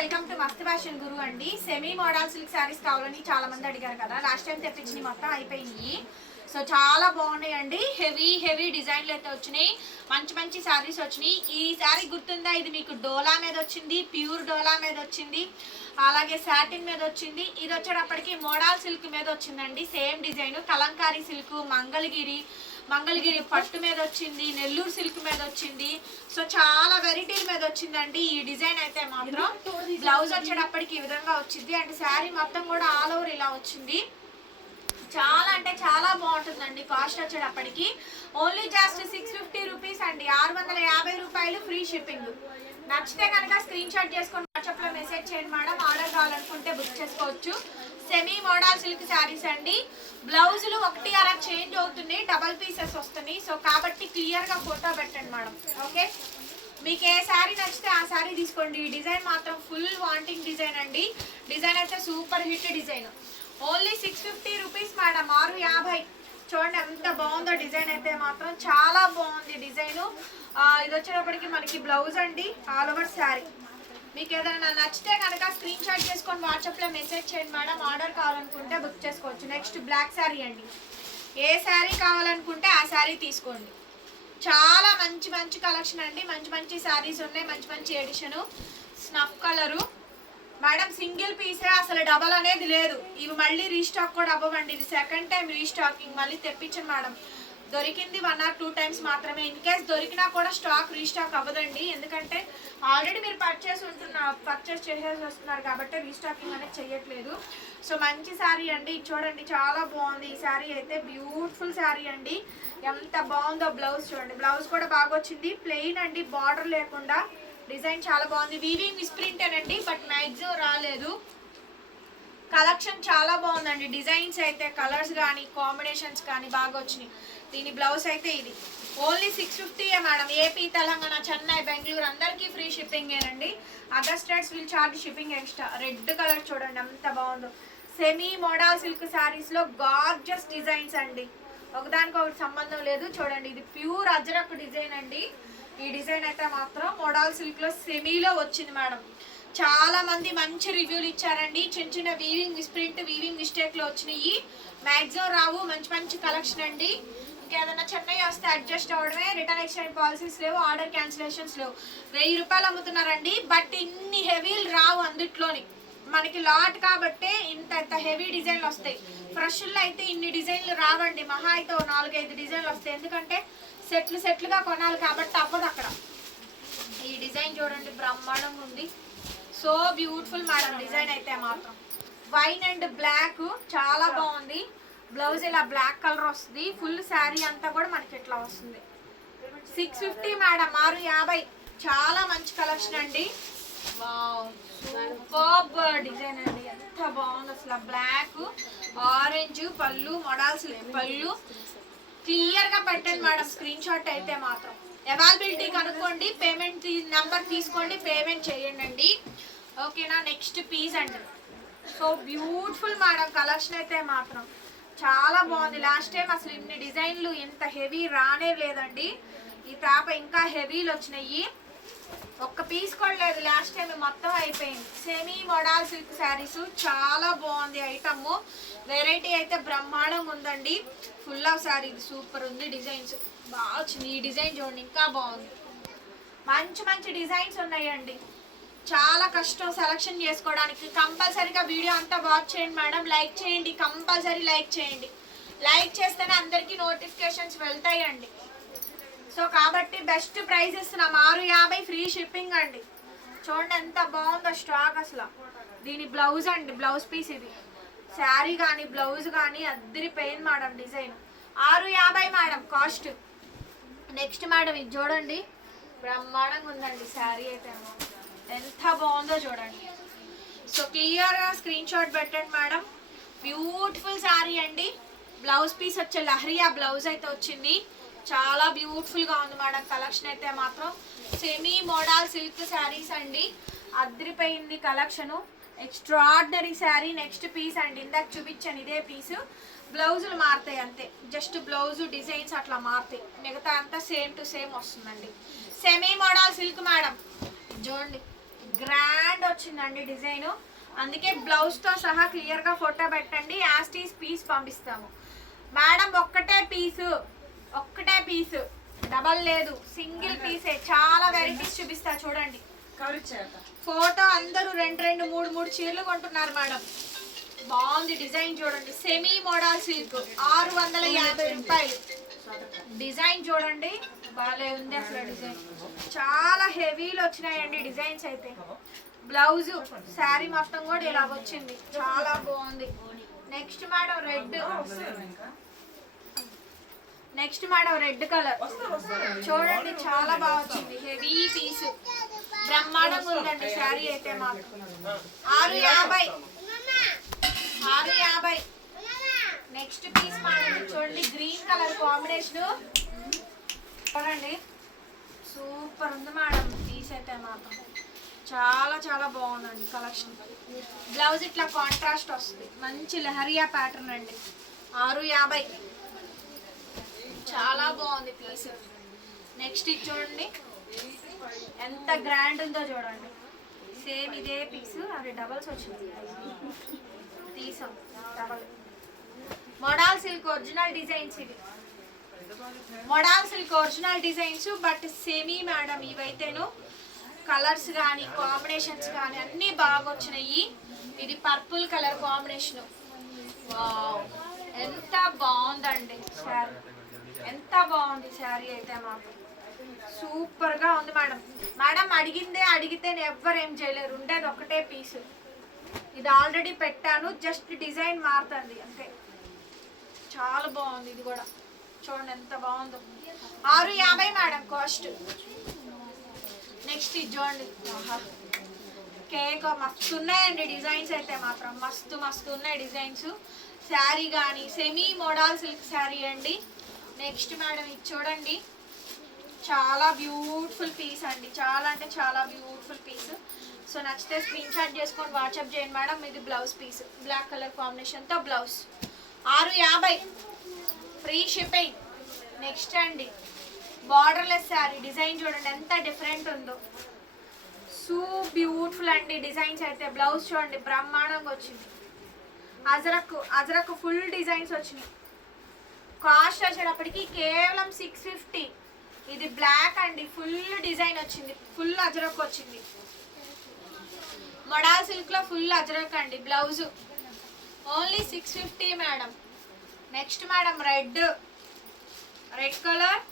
Welcome to Mast fashion Guru అండి. Semi model silk saris కావాలని చాలా మంది అడిగారు కదా. లాస్ట్ టైం తెప్పించినవి మొత్తం అయిపోయినాయి. సో చాలా బాగున్నాయి అండి హెవీ హెవీ డిజైన్లు అయితే వచ్చినాయి. మంచి మంచి శారీస్ వచ్చినాయి. ఈ శారీ గుర్తుందా? ఇది మీకు డోలా మీద వచ్చింది ప్యూర్ డోలా మీద వచ్చింది అలాగే శాటిన్ మీద వచ్చింది. ఇది వచ్చేటప్పటికి మోడల్ సిల్క్ మీద వచ్చిందండి. Same design Kalamkari silk Mangalagiri Mangalagiri పట్టు మీద వచ్చింది నెల్లూరు సిల్క్ మీద వచ్చింది. సో చాలా వెరైటీల మీద వచ్చిందండి. ఈ డిజైన్ అయితే మాత్రం బ్లౌజ్ వచ్చేటప్పటికి ఈ విధంగా వచ్చింది. అంటే శారీ మొత్తం కూడా ఆల్ ఓవర్ ఇలా వచ్చింది. చాలా అంటే చాలా బాగుంటుందండి కాస్ట్ వచ్చేటప్పటికి. Only just six fifty rupees అండి. ఆరు వందల యాభై రూపాయలు ఫ్రీ షిప్పింగ్ నచ్చితే కనుక స్క్రీన్ షాట్ చేసుకొని వాట్సాప్లో మెసేజ్ చేయండి మేడం. ఆర్డర్ కావాలనుకుంటే బుక్ చేసుకోవచ్చు. సెమీ మోడల్ సిల్క్ శారీస్ అండి. బ్లౌజులు ఒకటి అలా చేంజ్ అవుతున్నాయి డబల్ పీసెస్ వస్తున్నాయి. సో కాబట్టి క్లియర్గా ఫోటో పెట్టండి మేడం. ఓకే మీకు ఏ శారీ నచ్చితే ఆ శారీ తీసుకోండి. ఈ డిజైన్ మాత్రం ఫుల్ వాంటింగ్ డిజైన్ అండి. డిజైన్ అయితే super hit design only six fifty rupees madam. ఆరు యాభై. చూడండి ఎంత బాగుందో డిజైన్ అయితే మాత్రం. చాలా బాగుంది డిజైన్ ఇది వచ్చేటప్పటికి మనకి బ్లౌజ్ అండి. ఆల్ ఓవర్ శారీ మీకు ఏదైనా నచ్చితే కనుక స్క్రీన్ షాట్ చేసుకొని వాట్సాప్లో మెసేజ్ చేయండి మేడం. ఆర్డర్ కావాలనుకుంటే బుక్ చేసుకోవచ్చు. నెక్స్ట్ బ్లాక్ శారీ అండి. ఏ శారీ కావాలనుకుంటే ఆ శారీ తీసుకోండి. చాలా మంచి మంచి కలెక్షన్ అండి. మంచి మంచి శారీస్ ఉన్నాయి. మంచి మంచి edition. Snuff colour. Madam single పీసే అసలు డబల్ అనేది లేదు. ఇవి మళ్ళీ రీస్టాక్ కూడా అవ్వమండి ఇది సెకండ్ టైం రీస్టాకింగ్. మళ్ళీ తెప్పించండి మేడం. దొరికింది వన్ ఆర్ టూ టైమ్స్ మాత్రమే. ఇన్ కేస్ దొరికినా కూడా స్టాక్ రీస్టాక్ అవ్వదండి. ఎందుకంటే ఆల్రెడీ మీరు పర్చేస్ ఉంటున్న పర్చేస్ చేసేసి వస్తున్నారు కాబట్టి రీస్టాకింగ్ అనేది చేయట్లేదు సో మంచి శారీ అండి. ఇది చూడండి చాలా బాగుంది. ఈ శారీ అయితే బ్యూటిఫుల్ శారీ అండి. ఎంత బాగుందో బ్లౌజ్ చూడండి. బ్లౌజ్ కూడా బాగా వచ్చింది. ప్లెయిన్ అండి బార్డర్ లేకుండా. డిజైన్ చాలా బాగుంది. వీవింగ్ మిస్ప్రింట్ అండి బట్ మ్యాక్సిమం రాలేదు. కలెక్షన్ చాలా బాగుందండి. డిజైన్స్ అయితే కలర్స్ కానీ కాంబినేషన్స్ కానీ బాగా వచ్చినాయి. దీని బ్లౌజ్ అయితే ఇది. ఓన్లీ సిక్స్ ఫిఫ్టీయే మేడం. ఏపీ తెలంగాణ చెన్నై బెంగళూరు అందరికీ free షిప్పింగేనండి other states will charge shipping extra red colour చూడండి అంత బాగుందో. సెమీ మోడల్ సిల్క్ శారీస్లో గార్జస్ డిజైన్స్ అండి. ఒకదానికి ఒకటి సంబంధం లేదు. చూడండి ఇది ప్యూర్ అజరక్ డిజైన్ అండి. ఈ డిజైన్ అయితే మాత్రం మోడల్ సిల్క్లో సెమీలో వచ్చింది మేడం. చాలా మంది మంచి రివ్యూలు ఇచ్చారండి. చిన్న చిన్న వీవింగ్ మిస్ప్రింట్ వీవింగ్ మిస్టేక్లో వచ్చినాయి. మ్యాక్సిమం రావు మంచి మంచి కలెక్షన్ అండి. ఇంకేదైనా చెన్నై వస్తే అడ్జస్ట్ అవ్వడమే రిటర్న్ ఎక్స్చేంజ్ పాలసీస్ లేవు ఆర్డర్ క్యాన్సిలేషన్స్ లేవు. వెయ్యి రూపాయలు అమ్ముతున్నారండి బట్ ఇన్ని హెవీలు రావు అందుట్లోని. మనకి లాట్ కాబట్టే ఇంత ఇంత హెవీ డిజైన్లు వస్తాయి. ఫ్రెష్లో అయితే ఇన్ని డిజైన్లు రావండి. మహా అయితే ఓ నాలుగైదు డిజైన్లు వస్తాయి. ఎందుకంటే సెట్లు సెట్లుగా కొనాలి కాబట్టి అవ్వదు అక్కడ. ఈ డిజైన్ చూడండి బ్రహ్మాండంగా ఉంది. సో బ్యూటిఫుల్ మేడం డిజైన్ అయితే మాత్రం. వైన్ అండ్ బ్లాక్ చాలా బాగుంది. బ్లౌజ్ ఇలా బ్లాక్ కలర్ వస్తుంది. ఫుల్ శారీ అంతా కూడా మనకి ఇట్లా వస్తుంది. సిక్స్ ఫిఫ్టీ మేడం ఆరు యాభై. చాలా మంచి కలెక్షన్ అండి. సూపర్ డిజైన్ అండి. ఎంత బాగుంది అసలు బ్లాక్. ఆరెంజ్ పళ్ళు మొడాల్స్ పళ్ళు. క్లియర్గా పెట్టండి మేడం స్క్రీన్ షాట్ అయితే మాత్రం. అవైలబిలిటీ కనుక్కోండి పేమెంట్ నెంబర్ తీసుకోండి పేమెంట్ చేయండి అండి ఓకేనా నెక్స్ట్ పీస్ అండి. సో బ్యూటిఫుల్ మేడం కలెక్షన్ అయితే మాత్రం. చాలా బాగుంది. లాస్ట్ టైం అసలు ఇన్ని డిజైన్లు ఇంత హెవీ రానే లేదండి. ఈ పేప ఇంకా హెవీలు వచ్చినాయి. ఒక్క పీస్ కూడా లేదు. లాస్ట్ టైం మొత్తం అయిపోయింది. సెమీ మోడల్ సిల్క్ శారీస్ చాలా బాగుంది ఐటమ్ వెరైటీ అయితే బ్రహ్మాండంగా ఉందండి. ఫుల్ ఆఫ్ శారీ సూపర్ ఉంది డిజైన్స్. బాగా వచ్చింది. ఈ డిజైన్ చూడండి ఇంకా బాగుంది. మంచి మంచి డిజైన్స్ ఉన్నాయండి. చాలా కష్టం సెలక్షన్ చేసుకోవడానికి. కంపల్సరీగా వీడియో అంతా వాచ్ చేయండి మేడం. లైక్ చేయండి. కంపల్సరీ లైక్ చేయండి. లైక్ చేస్తేనే అందరికీ నోటిఫికేషన్స్ వెళ్తాయండి. సో కాబట్టి బెస్ట్ ప్రైస్ ఇస్తున్నాం ఆరు యాభై ఫ్రీ షిప్పింగ్ అండి. చూడండి ఎంత బాగుందో స్టాక్ అసలు. దీని బ్లౌజ్ అండి. బ్లౌజ్ పీస్ ఇది. శారీ కానీ బ్లౌజ్ కానీ అద్దరి పెయిన్ మేడం డిజైన్ ఆరు యాభై మేడం కాస్ట్ నెక్స్ట్ మేడం ఇది చూడండి. బ్రహ్మాండంగా ఉందండి శారీ అయితే ఎంత బాగుందో చూడండి. సో క్లియర్గా స్క్రీన్ షాట్ పెట్టండి మేడం బ్యూటిఫుల్ శారీ అండి. బ్లౌజ్ పీస్ వచ్చే లహరియా బ్లౌజ్ అయితే వచ్చింది. చాలా బ్యూటిఫుల్గా ఉంది మేడం కలెక్షన్ అయితే మాత్రం సెమీ మోడల్ సిల్క్ శారీస్ అండి. అద్రిపోయింది collection extraordinary saree next piece అండి. ఇందాక చూపించాను ఇదే పీసు బ్లౌజులు మారుతాయి అంతే. జస్ట్ బ్లౌజు డిజైన్స్ అట్లా మారుతాయి. మిగతా అంతా సేమ్ టు సేమ్ వస్తుందండి. సెమీ మోడల్ సిల్క్ మేడం చూడండి. గ్రాండ్ వచ్చిందండి డిజైన్. అందుకే బ్లౌజ్తో సహా క్లియర్గా ఫోటో పెట్టండి. యాస్టీస్ పీస్ పంపిస్తాము. మేడం ఒక్కటే పీసు ఒక్కటే పీసు డబల్ లేదు. సింగిల్ పీసే చాలా వెరైటీస్ చూపిస్తా చూడండి. ఫోటో అందరూ రెండు రెండు మూడు మూడు చీరలు కొంటున్నారు మేడం బాగుంది డిజైన్ చూడండి. సెమీ మోడల్ సిల్క్ ఆరు వందల యాభై రూపాయలు. డిజైన్ చూడండి. బాగాలే ఉంది అసలు డిజైన్. చాలా హెవీలు వచ్చినాయండి డిజైన్స్ అయితే. బ్లౌజ్ శారీ మొత్తం కూడా ఇలా వచ్చింది. చాలా బాగుంది. Next madam red. Next madam red colour. చూడండి చాలా బాగా వచ్చింది. Heavy piece. బ్రహ్మాండంగా ఉందండి శారీ అయితే మాకు ఆరు యాభై. ఆరు యాభై. నెక్స్ట్ పీస్ మేడం చూడండి గ్రీన్ కలర్ కాంబినేషన్ చూడండి. సూపర్ ఉంది మేడం పీస్ అయితే మాత్రం. చాలా చాలా బాగుందండి కలెక్షన్ బ్లౌజ్ ఇట్లా కాంట్రాస్ట్ వస్తుంది. మంచి లహరియా ప్యాటర్న్ అండి. ఆరు యాభై. చాలా బాగుంది పీస్ నెక్స్ట్ ఇది చూడండి. ఎంత గ్రాండ్ ఉందో చూడండి. సేమ్ ఇదే పీస్ అది డబల్స్ వచ్చింది. తీసాం double modal silk original designs ఇవి. Modal silk original designs but semi madam ఇవైతేను. Colours కానీ కాంబినేషన్స్ కానీ అన్నీ బాగా వచ్చినాయి ఇది పర్పుల్ కలర్ కాంబినేషన్ ఎంత బాగుందండి శారీ. ఎంత బాగుంది శారీ అయితే మాకు. సూపర్గా ఉంది మేడం మేడం అడిగిందే అడిగితే ఎవ్వరు ఏం చేయలేరు. ఉండేది ఒకటే పీసు ఇది ఆల్రెడీ పెట్టాను. జస్ట్ డిజైన్ మారుతుంది. అంతే. చాలా బాగుంది ఇది కూడా. చూడండి ఎంత బాగుందో. ఆరు యాభై మేడం కాస్ట్. నెక్స్ట్ ఇది చూడండి. కేక్ మస్తు ఉన్నాయండి డిజైన్స్ అయితే మాత్రం. మస్తు మస్తు ఉన్నాయి డిజైన్స్. శారీ కానీ సెమీ మోడల్ సిల్క్ శారీ అండి. నెక్స్ట్ మేడం ఇది చూడండి. చాలా బ్యూటిఫుల్ పీస్ అండి. చాలా అంటే చాలా బ్యూటిఫుల్ పీస్ సో నచ్చితే స్క్రీన్ షాట్ చేసుకొని వాట్సాప్ చేయండి మేడం. ఇది బ్లౌజ్ పీస్ బ్లాక్ కలర్ కాంబినేషన్తో బ్లౌజ్ ఆరు యాభై. ఫ్రీ షిప్పింగ్ నెక్స్ట్ అండి. బార్డర్లెస్ శారీ డిజైన్ చూడండి ఎంత డిఫరెంట్ ఉందో. సో బ్యూటిఫుల్ అండి డిజైన్స్ అయితే. బ్లౌజ్ చూడండి బ్రహ్మాండంగా వచ్చింది. అజరకు అజరక్ ఫుల్ డిజైన్స్ వచ్చినాయి. కాస్ట్ వచ్చేటప్పటికి కేవలం సిక్స్ ఫిఫ్టీ ఇది బ్లాక్ అండి ఫుల్ డిజైన్ వచ్చింది. ఫుల్ అజరక్ వచ్చింది. మొడాల్ సిల్క్లో ఫుల్ అజరక్ అండి blouse only six fifty madam. Next madam red. Red colour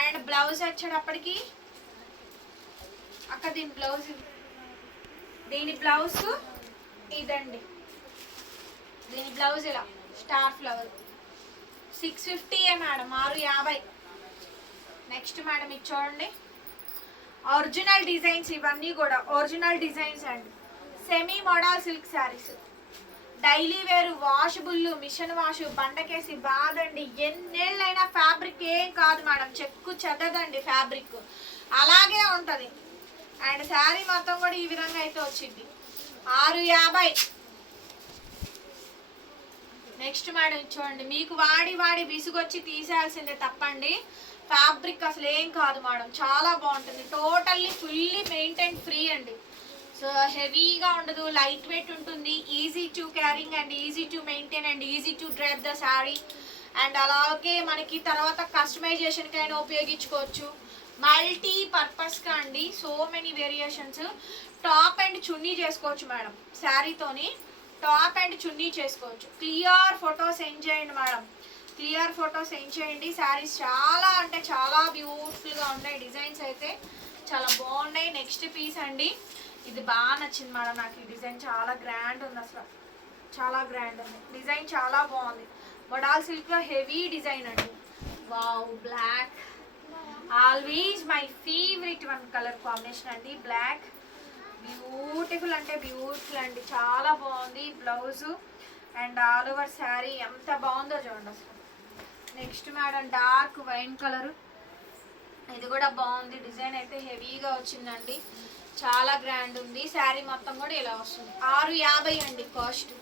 and blouse వచ్చేటప్పటికి అక్క దీని బ్లౌజ్ దీని బ్లౌజ్ ఇదండి. దీని బ్లౌజ్ ఇలా స్టార్ ఫ్లవర్. సిక్స్ ఫిఫ్టీయే మేడం ఆరు యాభై. నెక్స్ట్ మేడం ఇది చూడండి. ఒరిజినల్ డిజైన్స్ ఇవన్నీ కూడా ఒరిజినల్ డిజైన్స్ అండి. Semi modal silk sarees daily వేరు వాషబుల్ మిషన్ వాష్ బండకేసి బాదండి. ఎన్నేళ్ళైనా ఫ్యాబ్రిక్ ఏం కాదు మేడం. చెక్కు చెద్దదండి ఫ్యాబ్రిక్. అలాగే ఉంటుంది. అండ్ శారీ మొత్తం కూడా ఈ విధంగా అయితే వచ్చింది. ఆరు యాభై. నెక్స్ట్ మేడం చూడండి. మీకు వాడి వాడి విసుగొచ్చి తీసేయాల్సిందే తప్పండి. ఫ్యాబ్రిక్ అసలు ఏం కాదు మేడం. చాలా బాగుంటుంది. టోటల్లీ ఫుల్లీ మెయింటైన్ ఫ్రీ అండి. సో హెవీగా ఉండదు లైట్ వెయిట్ ఉంటుంది easy to carrying and easy to maintain and easy to drive the saree and అలాగే మనకి తర్వాత కస్టమైజేషన్కి అయినా ఉపయోగించుకోవచ్చు. మల్టీ పర్పస్గా అండి so many variations top and chunni చేసుకోవచ్చు మేడం శారీతోని టాప్ అండ్ చున్నీ చేసుకోవచ్చు. క్లియర్ ఫోటో సెండ్ చేయండి మేడం. క్లియర్ ఫోటో సెండ్ చేయండి శారీస్ చాలా అంటే చాలా బ్యూటిఫుల్గా ఉన్నాయి డిజైన్స్ అయితే. చాలా బాగున్నాయి. నెక్స్ట్ పీస్ అండి. ఇది బాగా నచ్చింది మేడం నాకు. ఈ డిజైన్ చాలా గ్రాండ్ ఉంది అసలు. చాలా గ్రాండ్ ఉంది. డిజైన్ చాలా బాగుంది. బడాల్ సిల్క్లో హెవీ డిజైన్ అండి. Wow black always my favourite one colour combination అండి. బ్లాక్ బ్యూటిఫుల్ అంటే బ్యూటిఫుల్ అండి. చాలా బాగుంది. Blouse and all over saree ఎంత బాగుందో చూడండి అసలు. Next madam dark wine colour ఇది కూడా బాగుంది. డిజైన్ అయితే హెవీగా వచ్చిందండి. చాలా గ్రాండ్ ఉంది. శారీ మొత్తం కూడా ఇలా వస్తుంది. ఆరు యాభై అండి cost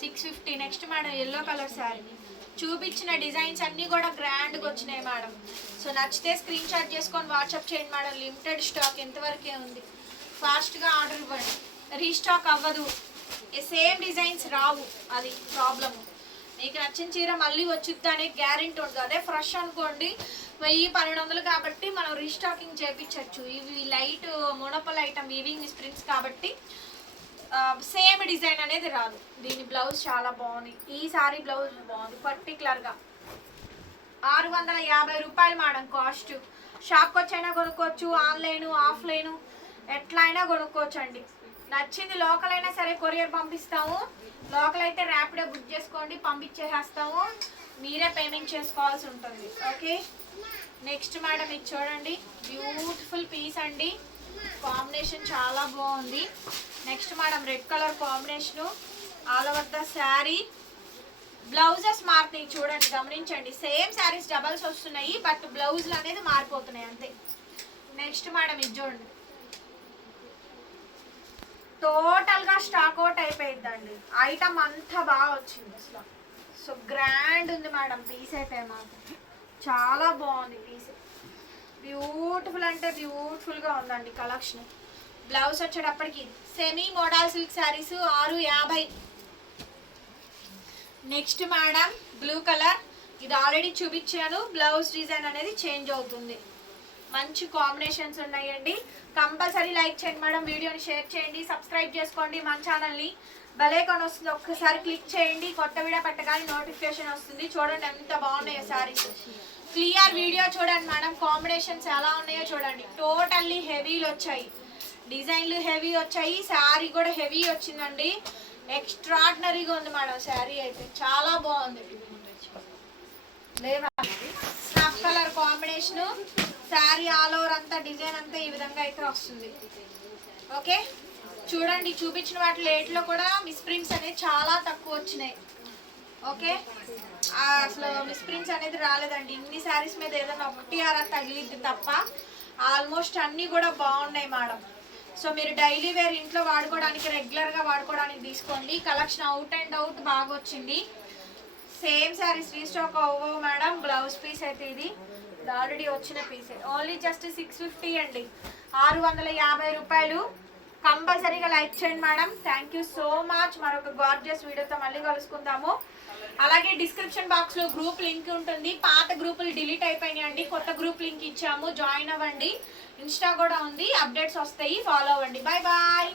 six fifty next madam yellow colour saree చూపించిన డిజైన్స్ అన్నీ కూడా గ్రాండ్గా వచ్చినాయి మేడం సో నచ్చితే స్క్రీన్ షాట్ చేసుకొని వాట్సాప్ చేయండి మేడం లిమిటెడ్ స్టాక్ ఎంతవరకే ఉంది. ఫాస్ట్గా ఆర్డర్ ఇవ్వండి. రీస్టాక్ అవ్వదు. సేమ్ డిజైన్స్ రావు. అది ప్రాబ్లము మీకు నచ్చిన చీర మళ్ళీ వచ్చిద్ది అనే గ్యారెంటీ ఉంటుంది. అదే ఫ్రెష్ అనుకోండి వెయ్యి పన్నెండు వందలు కాబట్టి మనం రీస్టాకింగ్ చేయించవచ్చు ఇవి లైట్ మునపల ఐటమ్ వీవింగ్ స్ప్రింగ్స్ కాబట్టి సేమ్ డిజైన్ అనేది రాదు. దీని బ్లౌజ్ చాలా బాగుంది. ఈ సారీ బ్లౌజ్ బాగుంది పర్టికులర్గా ఆరు వందల యాభై రూపాయలు మేడం కాస్ట్ షాప్కి వచ్చైనా కొనుక్కోవచ్చు ఆన్లైన్ ఆఫ్లైన్ ఎట్లా అయినా కొనుక్కోవచ్చు అండి నచ్చింది లోకల్ అయినా సరే కొరియర్ పంపిస్తాము. లోకల్ అయితే ర్యాపిడో బుక్ చేసుకోండి పంపించేసేస్తాము. మీరే పేమెంట్ చేసుకోవాల్సి ఉంటుంది. ఓకే నెక్స్ట్ మేడం ఇది చూడండి. బ్యూటిఫుల్ పీస్ అండి. కాంబినేషన్ చాలా బాగుంది. Next madam red colour combination all over the saree. Blouses మారుతాయి చూడండి గమనించండి. సేమ్ శారీస్ డబల్స్ వస్తున్నాయి బట్ బ్లౌజులు అనేది మారిపోతున్నాయి అంతే. నెక్స్ట్ మేడం ఇది చూడండి. టోటల్గా స్టాక్ అవుట్ అయిపోయిందండి ఐటమ్ అంతా బాగా వచ్చింది అసలు. సో గ్రాండ్ ఉంది మేడం పీస్ అయితే మాకు చాలా బాగుంది పీస్ బ్యూటిఫుల్ అంటే బ్యూటిఫుల్గా ఉందండి కలెక్షన్ బ్లౌజ్ వచ్చేటప్పటికి సెమీ మోడల్ సిల్క్ శారీస్ ఆరు యాభై. నెక్స్ట్ మేడం బ్లూ కలర్ ఇది ఆల్రెడీ చూపించాను. బ్లౌజ్ డిజైన్ అనేది చేంజ్ అవుతుంది. మంచి కాంబినేషన్స్ ఉన్నాయండి. కంపల్సరీ లైక్ చేయండి మేడం వీడియోని షేర్ చేయండి. సబ్స్క్రైబ్ చేసుకోండి మన ఛానల్ని భలే వస్తుంది ఒక్కసారి క్లిక్ చేయండి. కొత్త వీడియో పెట్టగానే నోటిఫికేషన్ వస్తుంది. చూడండి ఎంత బాగున్నాయో సారీస్ క్లియర్ వీడియో చూడండి మేడం. కాంబినేషన్స్ ఎలా ఉన్నాయో చూడండి. టోటల్లీ హెవీలు వచ్చాయి. డిజైన్లు హెవీ వచ్చాయి. శారీ కూడా హెవీ వచ్చిందండి. ఎక్స్ట్రాడినరీగా ఉంది మేడం శారీ అయితే. చాలా బాగుంది. లేవా? Snuff colour combination saree all over అంతా డిజైన్ అంతా ఈ విధంగా అయితే వస్తుంది. ఓకే చూడండి చూపించిన వాటి లేట్లో కూడా మిస్ప్రింట్స్ అనేది చాలా తక్కువ వచ్చినాయి. ఓకే? అసలు మిస్ప్రింట్స్ అనేది రాలేదండి. ఇన్ని శారీస్ మీద ఏదైనా ఒకటి అలా తగిలిద్ది తప్ప ఆల్మోస్ట్ అన్నీ కూడా బాగున్నాయి మేడం సో మీరు డైలీ వేర్ ఇంట్లో వాడుకోవడానికి రెగ్యులర్గా వాడుకోవడానికి తీసుకోండి. కలెక్షన్ అవుట్ అండ్ అవుట్ బాగా వచ్చింది. సేమ్ శారీస్ రీస్టాక్ అవ్వవు మేడం బ్లౌజ్ పీస్ అయితే ఇది. ఆల్రెడీ వచ్చిన piece only just six fifty అండి. ఆరు వందల యాభై రూపాయలు. కంపల్సరీగా లైక్ చేయండి madam. Thank you so much మరొక గార్జియస్ వీడియోతో మళ్ళీ కలుసుకుందాము. అలాగే డిస్క్రిప్షన్ బాక్స్లో గ్రూప్ లింక్ ఉంటుంది. పాత గ్రూపులు డిలీట్ అయిపోయినాయండి. కొత్త గ్రూప్ లింక్ ఇచ్చాము. జాయిన్ అవ్వండి. ఇన్స్టా కూడా ఉంది. అప్డేట్స్ వస్తాయి. ఫాలో అవ్వండి. Bye bye